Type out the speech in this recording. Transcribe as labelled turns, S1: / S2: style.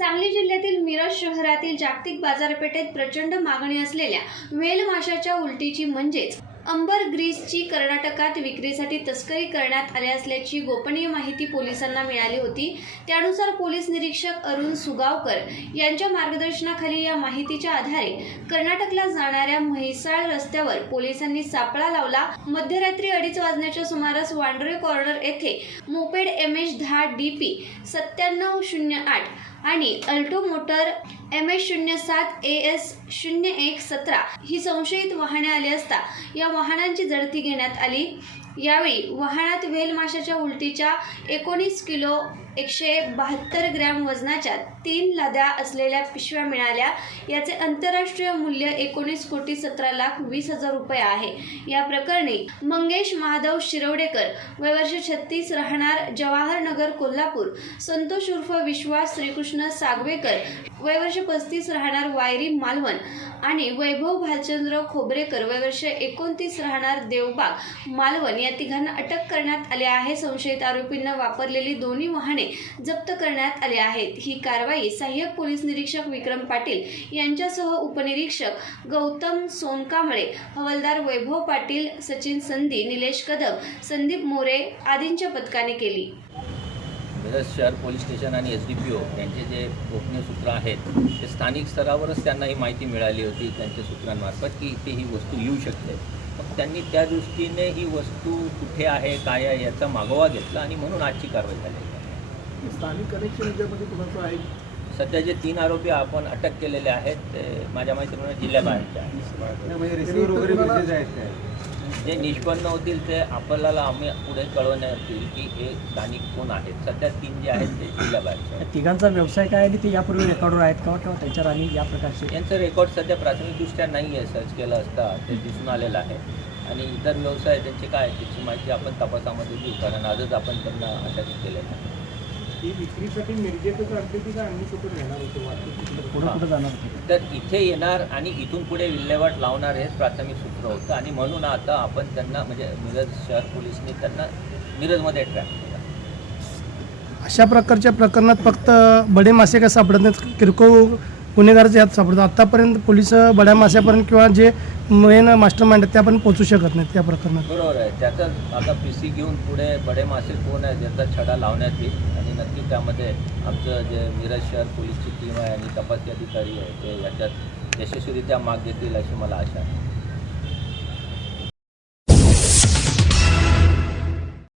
S1: सांगली जिल्ह्यातील मिरज शहरातील जागतिक बाजारपेठेत प्रचंड मागणी असलेल्या वेल माशाच्या उलटीची म्हणजेच अंबर ग्रीसची कर्नाटकात विक्रीसाठी तस्करी करण्यात आली असल्याची गोपनीय माहिती पोलिसांना मिळाली होती. त्यानुसार पोलीस निरीक्षक अरुण सुगावकर यांच्या मार्गदर्शनाखाली या माहितीच्या आधारे कर्नाटकला जाणाऱ्या म्हैसाळ रस्त्यावर पोलिसांनी सापळा लावला. मध्यरात्री अडीच वाजण्याच्या सुमारास वांड्रे कॉर्नर येथे मोपेड एम एच दहा डी पी सत्त्याण्णव शून्य आठ आणि अल्टो मोटर एम एस शून्य सात ए एस शून्य एक सतरा ही संशयित वाहने आली असता या वाहनांची जडती घेण्यात आली. यावेळी वहाणात व्हेल माशाच्या उलटीच्या एकोणीस किलो एकशे बहात्तर ग्रॅम वजनाच्या तीन लाद्या असलेल्या पिशव्या मिळाल्या. याचे आंतरराष्ट्रीय मूल्य एकोणीस कोटी सतरा लाख वीस हजार रुपये आहे. या प्रकरणी मंगेश महादेव शिरवडेकर वयवर्ष छत्तीस राहणार जवाहरनगर कोल्हापूर. संतोष उर्फ विश्वास श्रीकृष्ण सागवेकर वयवर्ष पस्तीस राहणार वायरी मालवण. आणि वैभव भालचंद्र खोबरेकर वयवर्ष एकोणतीस राहणार देवबाग मालवण या तिघांना अटक करण्यात आली आहे. संशयित आरोपींना वापरलेली दोन्ही वाहने जप्त करण्यात आली आहेत. ही कारवाई सहाय्यक पोलीस निरीक्षक विक्रम पाटील यांच्यासह उपनिरीक्षक गौतम सोनकांबळे हवालदार वैभव पाटील सचिन संधी निलेश कदम संदीप मोरे आदींच्या पथकाने केली.
S2: मिरज शहर पोलीस स्टेशन आणि एस डी पी ओ यांचे जे गोपनीय सूत्र आहेत ते स्थानिक स्तरावरच त्यांना ही माहिती मिळाली होती त्यांच्या सूत्रांमार्फत की इथे ही वस्तू येऊ शकते. मग त्यांनी त्या दृष्टीने ही वस्तू कुठे आहे काय आहे याचा मागोवा घेतला आणि म्हणून आजची कारवाई झाली.
S3: स्थानिक कनेक्शन याच्यामध्ये कुणाचं आहे?
S2: सध्या जे तीन आरोपी आपण अटक केलेले आहेत ते माझ्या माहितीप्रमाणे जिल्ह्याबाहेरचे आहेत. जे निष्पन्न होतील ते आपल्याला आम्ही पुढे कळवण्यात येईल की हे स्थानिक कोण आहेत. सध्या तीन जे आहेत ते
S4: या तिघांचा व्यवसाय काय आणि ते यापूर्वी रेकॉर्डवर आहेत का? किंवा त्याच्यावर आणि या प्रकारचे?
S2: यांचं रेकॉर्ड सध्या प्राथमिकदृष्ट्या नाही आहे. सर्च केलं असता ते दिसून आलेलं आहे. आणि इतर व्यवसाय त्यांचे काय त्याची माहिती आपण तपासामध्ये देऊ कारण आजच आपण त्यांना अटक केलेलं आहे.
S3: ही विक्रीसाठी मिरजेतच आणली ती का अन्य कुठून घेणार होते? वाहतूक
S4: पुढे कुठे जाणार होते?
S2: तर इथे येणार आणि इथून पुढे विल्हेवाट लावणार हे प्राथमिक सूत्र होतं. आणि म्हणून आता आपण त्यांना म्हणजे मिरज शहर पोलिसने त्यांना मिरजमध्ये ट्रॅक केला.
S5: अशा प्रकारच्या प्रकरणात फक्त बडे मासे काय सापडत नाहीत? किरकोळ गुन्हेगाराचे हात सापडतो आत्तापर्यंत पोलीस बड्या माश्यापर्यंत किंवा जे मेन मास्टर माइंड आहेत त्यापर्यंत पोहोचू शकत नाहीत त्या प्रकरणात.
S2: बरोबर आहे. त्याचं आता पी सी घेऊन पुढे बडे मासे कोण आहे ज्यांचा छडा लावण्यात येईल आणि नक्की त्यामध्ये आमचं जे मिरज शहर पोलीसची टीम आहे आणि तपासी अधिकारी आहे ते याच्यात यशस्वीरित्या माग घेतील अशी मला आशा आहे.